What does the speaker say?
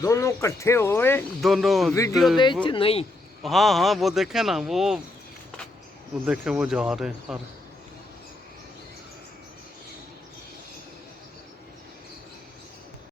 दोनों इकट्ठे हुए दोनों वीडियो नहीं। हाँ हाँ वो देखे ना, वो देखे वो जा रहे हैं सारे।